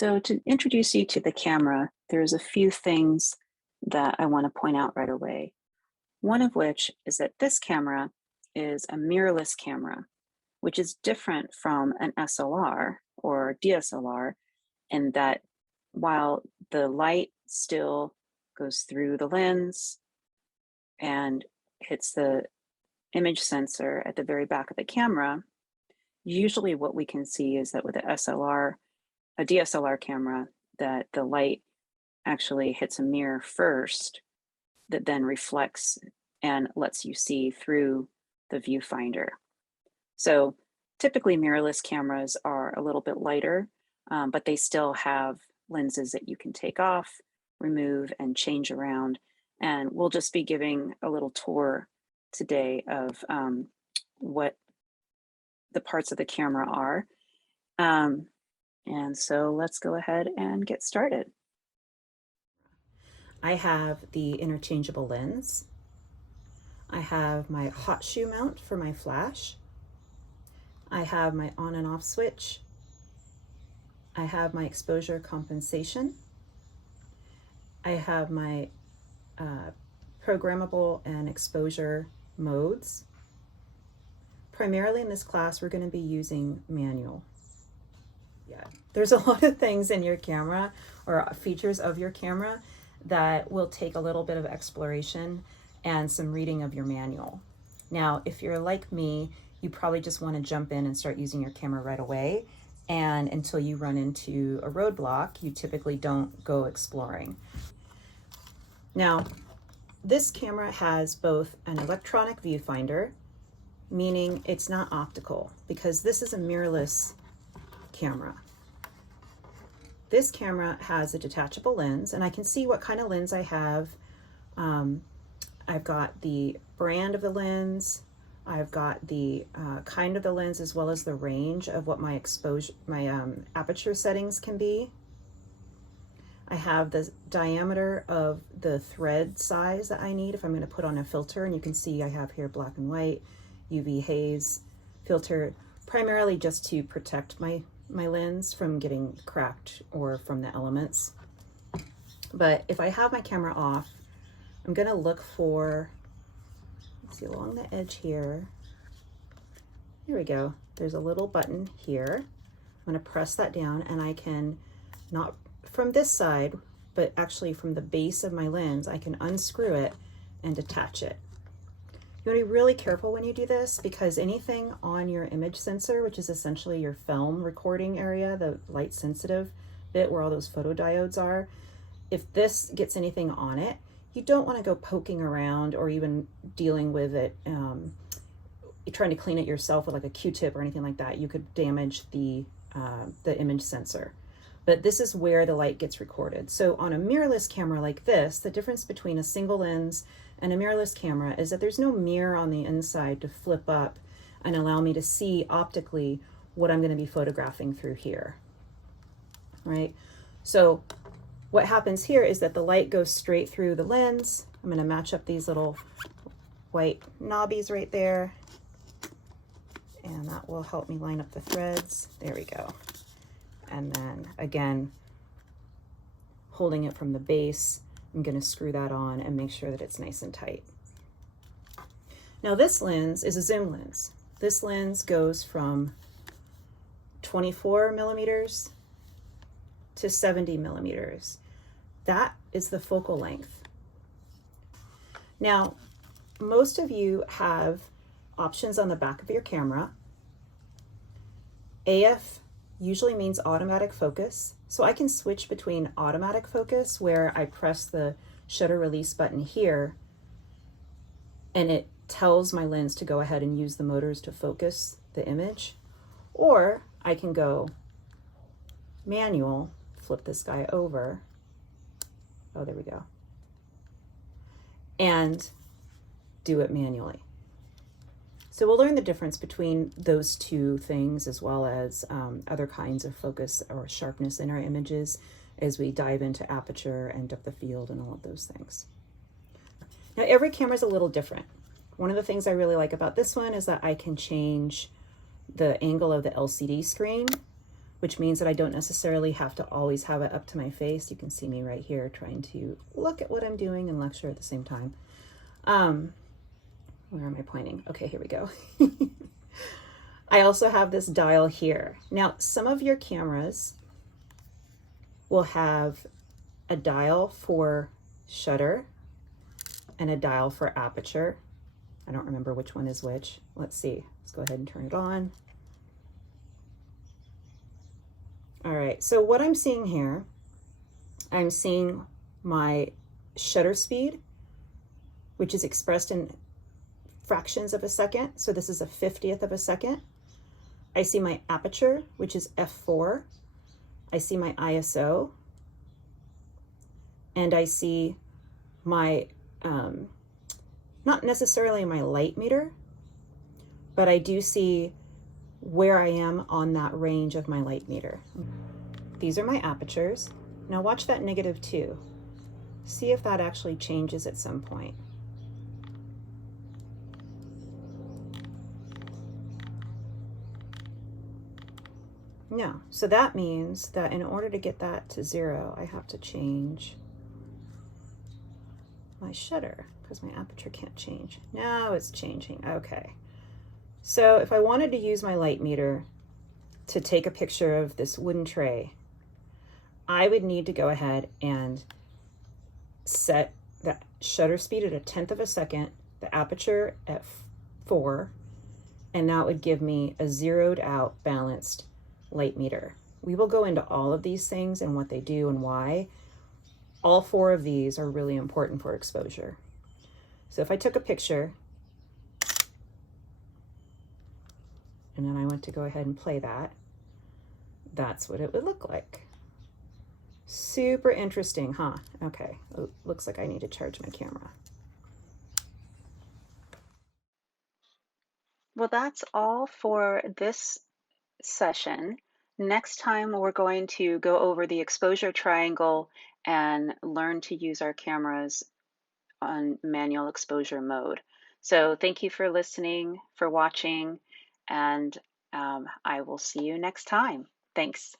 So to introduce you to the camera, there's a few things that I want to point out right away. One of which is that this camera is a mirrorless camera, which is different from an SLR or DSLR in that while the light still goes through the lens and hits the image sensor at the very back of the camera, usually what we can see is that with a DSLR camera, that the light actually hits a mirror first that then reflects and lets you see through the viewfinder. So typically mirrorless cameras are a little bit lighter, but they still have lenses that you can take off, remove, and change around. And we'll just be giving a little tour today of what the parts of the camera are. And so let's go ahead and get started. I have the interchangeable lens. I have my hot shoe mount for my flash. I have my on and off switch. I have my exposure compensation. I have my programmable and exposure modes. Primarily in this class, we're going to be using manual. Yeah, there's a lot of things in your camera or features of your camera that will take a little bit of exploration and some reading of your manual. Now, if you're like me, you probably just want to jump in and start using your camera right away. And until you run into a roadblock, you typically don't go exploring. Now, this camera has both an electronic viewfinder, meaning it's not optical, because this is a mirrorless camera. This camera has a detachable lens, and I can see what kind of lens I have. I've got the brand of the lens. I've got the kind of the lens as well as the range of what my aperture settings can be. I have the diameter of the thread size that I need if I'm going to put on a filter, and you can see I have here black and white, UV haze filter, primarily just to protect my lens from getting cracked or from the elements. But if I have my camera off, I'm going to look for, let's see, along the edge here. Here we go. There's a little button here. I'm going to press that down, and I can, not from this side, but actually from the base of my lens, I can unscrew it and detach it. You want to be really careful when you do this, because anything on your image sensor, which is essentially your film recording area, the light sensitive bit where all those photodiodes are, if this gets anything on it, you don't want to go poking around or even dealing with it, trying to clean it yourself with like a Q-tip or anything like that. You could damage the image sensor. But this is where the light gets recorded. So on a mirrorless camera like this, the difference between a single lens and a mirrorless camera is that there's no mirror on the inside to flip up and allow me to see optically what I'm going to be photographing through here, right? So what happens here is that the light goes straight through the lens. I'm going to match up these little white knobbies right there, and that will help me line up the threads. There we go. And then again, holding it from the base, I'm going to screw that on and make sure that it's nice and tight. Now this lens is a zoom lens. This lens goes from 24 millimeters to 70 millimeters. That is the focal length. Now, most of you have options on the back of your camera. AF usually means automatic focus. So I can switch between automatic focus, where I press the shutter release button here, and it tells my lens to go ahead and use the motors to focus the image. Or I can go manual, flip this guy over. Oh, there we go. And do it manually. So we'll learn the difference between those two things, as well as other kinds of focus or sharpness in our images, as we dive into aperture and depth of field and all of those things. Now, every camera is a little different. One of the things I really like about this one is that I can change the angle of the LCD screen which means that I don't necessarily have to always have it up to my face. You can see me right here trying to look at what I'm doing and lecture at the same time. Where am I pointing? Okay, here we go. I also have this dial here. Now, some of your cameras will have a dial for shutter and a dial for aperture. I don't remember which one is which. Let's see. Let's go ahead and turn it on. All right, so what I'm seeing here, I'm seeing my shutter speed, which is expressed in fractions of a second. So this is a 50th of a second. I see my aperture, which is f4. I see my ISO. And I see my, not necessarily my light meter, but I do see where I am on that range of my light meter. These are my apertures. Now watch that -2. See if that actually changes at some point. No, so that means that in order to get that to 0, I have to change my shutter because my aperture can't change. Now it's changing. Okay. So if I wanted to use my light meter to take a picture of this wooden tray, I would need to go ahead and set the shutter speed at 1/10 of a second, the aperture at 4, and that would give me a zeroed out balanced light meter. We will go into all of these things and what they do and why. All 4 of these are really important for exposure. So if I took a picture and then I went to go ahead and play that, that's what it would look like. Super interesting, huh? Okay, looks like I need to charge my camera. Well, that's all for this session. Next time, we're going to go over the exposure triangle and learn to use our cameras on manual exposure mode. So thank you for listening, for watching, and I will see you next time. Thanks.